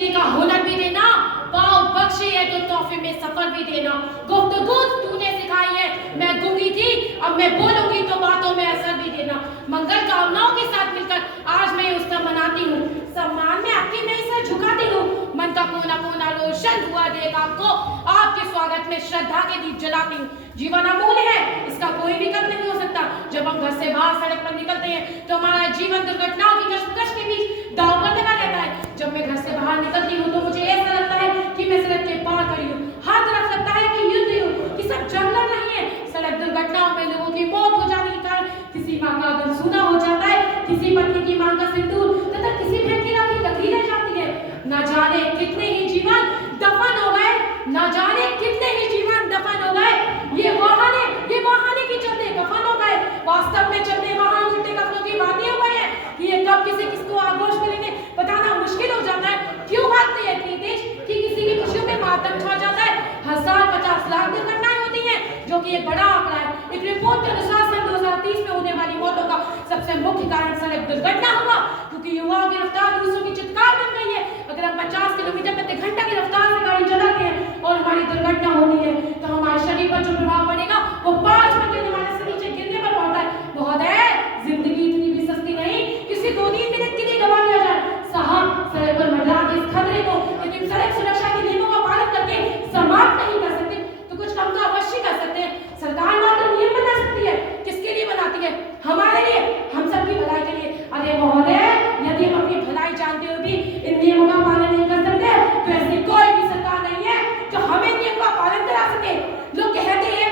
का हुनर भी देना, पाँव बख्शे है तो तोहफे में सफर भी देना। गुफ्तगू तूने सिखाई है, मैं गूंगी थी अब मैं बोलूंगी तो बातों में असर भी देना। मंगल कामनाओं के साथ मिलकर आज मैं उत्सव मनाती हूँ, सम्मान में आपकी मैं सर झुकाती हूँ। मन का कोना कोना रोशन हुआ देगा आपको, आपके स्वागत में श्रद्धा के दीप जलाती हूँ। जीवन अमूल्य है, इसका कोई विकल्प नहीं हो सकता। जब हम घर से बाहर सड़क पर निकलते हैं तो हमारा जीवन दुर्घटनाओं की कश्मकश के बीच दांव पर लगा रहता है। जब मैं घर से बाहर निकलती हूँ तो मुझे ऐसा लगता है कि मैं सड़क के पार खड़ी हूँ, हर तरफ लगता है कि युद्ध हूँ, कि सब जंगल नहीं है। सड़क दुर्घटनाओं में लोगों की मौत हो जाने के कारण किसी माँ का दिल सूना हो जाता है, किसी पत्नी की मांग का सिंदूर तथा किसी बहन की राखी लगी रह जाती है। न जाने कितने ही जीवन दफन हो गए, न जाने कितने ही जीवन दफन हो गए। ये बहाने की चलते कफन हो गए। वास्तव में चलते वहां उल्टे कफनों की बातें हो गई है कि ये कब किसी किसको आगोश करेंगे बताना मुश्किल हो जाता है। क्यों भागते हैं इतनी तेज कि किसी की खुशियों में मातम छा जाता है। 1050 लाख दुर्घटनाएं होती हैं जो कि एक बड़ा आंकड़ा है। एक रिपोर्ट के अनुसार सन 2030 में होने वाली मौतों का सबसे मुख्य कारण सड़क दुर्घटना होगा, क्योंकि युवाओं की रफ्तार दूसरों की चित्कार बन गई है। अगर हम 50 किलोमीटर प्रति घंटा की रफ्तार से गाड़ी चलाते हैं और हमारी दुर्घटना होती है तो हमारे शरीर पर जो प्रभाव पड़ेगा वो 5 मिनट में हमारे से नीचे गिरने पर पड़ता है। महोदय, जिंदगी इतनी भी सस्ती नहीं किसी 2-3 मिनट के लिए गवा दिया जाए। साहब, सड़क पर मंडरा के इस खतरे को लेकिन सड़क सुरक्षा के नियमों का पालन करके समाप्त नहीं कर सकते तो कुछ कम तो अवश्य कर सकते हैं। सरकार मात्र नियम बना सकती है, किसके लिए बनाती है? हमारे लिए, हम सबकी भलाई के लिए। अरे महोदय, यदि हम अपनी भलाई जानते हुए भी इन नियमों का पालन नहीं कर सकते तो ऐसी कोई भी सरकार नहीं है जो हमें नियम का पालन करा सके। लोग कहते हैं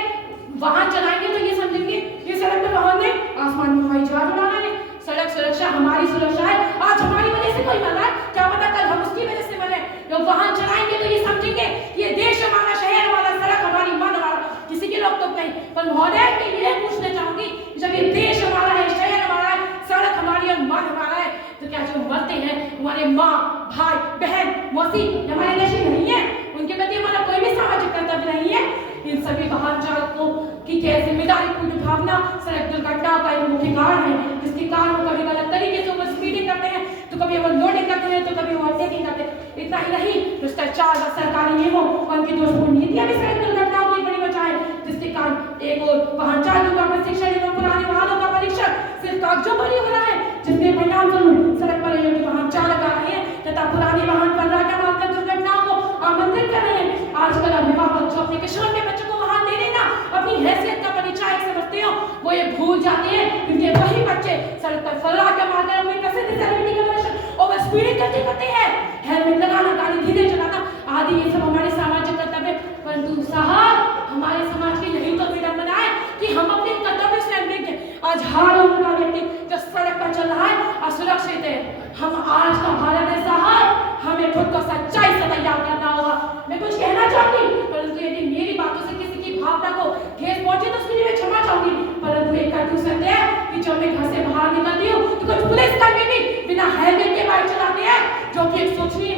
वाहन चलाएंगे तो ये समझेंगे ये सड़क पर वाहन नहीं, आसमान में हवाई जहाज उड़ाना है। सड़क सुरक्षा हमारी सुरक्षा है। आज हमारी वजह से कोई मर रहा है, क्या पता कल हम उसकी वजह से मरे। लोग वाहन चलाएंगे तो ये समझेंगे ये देश हमारा, शहर हमारा, सड़क हमारी, मन हमारा, किसी की रोक टोक नहीं। पर महोदय, मैं ये पूछना चाहूंगी, जब ये देश हमारा है, शहर हमारा है, सड़क हमारी और मन हमारा है, तो क्या जो मरते हैं हमारे माँ, भाई, बहन, मौसी हमारे देश नहीं है? उनके प्रति हमारा कोई भी सामाजिक कर्तव्य नहीं है? इन सभी वाहन चालकों की गैर जिम्मेदारीपूर्ण भावना सड़क दुर्घटना का एक मुख्य कारण है, जिसके कारण वो कभी गलत तरीके से ओवर स्पीडिंग करते हैं, तो कभी ओवरलोडिंग करते हैं, तो कभी ओवरटेकिंग करते हैं। इतना ही नहीं, भ्रष्टाचार और सरकारी नियमों और उनकी दोषपूर्ण नीतियां भी सड़क दुर्घटनाओं की बड़ी वजह है, जिसके कारण एक और वाहन चालकों का प्रशिक्षण एवं पुराने वाहनों का परीक्षण सिर्फ कागजों पर ही हो रहा है, जिसके परिणाम स्वरूप सड़क पर अयोग्य वाहन चालक आ रहे हैं तथा पुराने वाहन पर राजा मारकर दुर्घटनाओं को आमंत्रित कर रहे हैं। आजकल अभिभावक जो अपने किशोर के बच्चों को वाहन दे देना अपनी हैसियत का परिचय समझते हो, वो ये भूल जाते हैं क्योंकि वही बच्चे सड़क पर फर्राटे मारकर अपनी प्रसिद्ध सेलिब्रिटी का प्रदर्शन ओवर स्पीडिंग करते हैं। हेलमेट लगाना, गाड़ी धीरे चलाना आदि ये सब हमारे सामाजिक कर्तव्य। परंतु साहब, हमारे समाज की यही तो विडंबना है कि हम अपने कर्तव्य से अनभिज्ञ हैं। आज हर उम्र का व्यक्ति जो सड़क पर चल रहा है असुरक्षित है। हम आज का भारत है साहब, हमें खुद को सच्चाई से तैयार करना होगा। मैं कुछ कहना चाहूंगी, परंतु यदि मेरी बातों से किसी की भावना को ठेस पहुंचे तो उसके लिए मैं क्षमा चाहूंगी। परंतु एक कटु सत्य है कि जब मैं घर से बाहर निकलती हूँ तो कुछ पुलिसकर्मी भी बिना हेलमेट के बाइक चलाते हैं, जो कि एक सोचनीय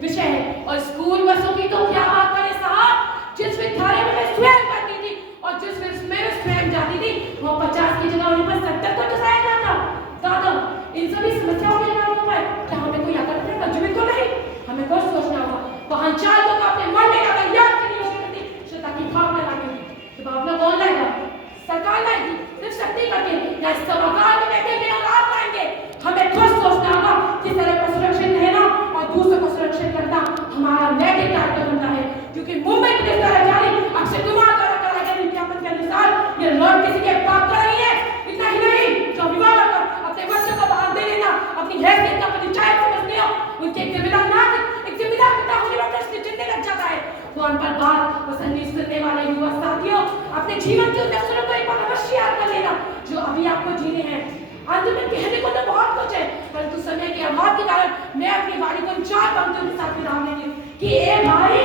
विषय है। और स्कूल बसों की तो क्या बात करें साहब, जिस विद्यालय में मैं स्वयं पढ़ती थी और जिस में मैं स्वयं जाती थी वो 50 की जगह उन्हें 70 को चलाया जाता। दादा, इन सभी समस्याओं के कारण क्या हमें कोई आकलन मंजूरी तो नहीं? हमें कुछ सोचना होगा। वाहन चालकों को अपने मन में अगर याद करनी होगी श्रद्धा की भावना लागेगी, तो भावना कौन लाएगा? सरकार लाएगी, सिर्फ शक्ति करके, या इस सभागार में बैठे हुए और आप लाएंगे। हमें खुद सोचना होगा कि सड़क पर सुरक्षित रहना और दूसरों को सुरक्षित करना हमारा नैतिक दायित्व बनता है, क्योंकि मुंबई पुलिस द्वारा जारी अक्षय कुमार द्वारा कराए गए विज्ञापन के अनुसार ये रोड किसी के पाप का नहीं है। इतना ही नहीं, जो अभिभावक अपने बच्चों को वाहन दे देना अपनी हैसियत का परिचय समझते हो, उनके एक जिम्मेदार पिता होने पर प्रश्न चिन्ह लग जाता है। फोन पर बात पसंद सुनने वाले युवा साथियों, अपने जीवन के उन अवसरों को एक बार अवश्य याद कर लेना जो अभी आपको जीने हैं। अंत में कहने को तो बहुत कुछ है, परंतु समय के अभाव के कारण मैं अपनी वाणी को 4 पंक्तियों के साथ विराम देती हूँ कि ए भाई,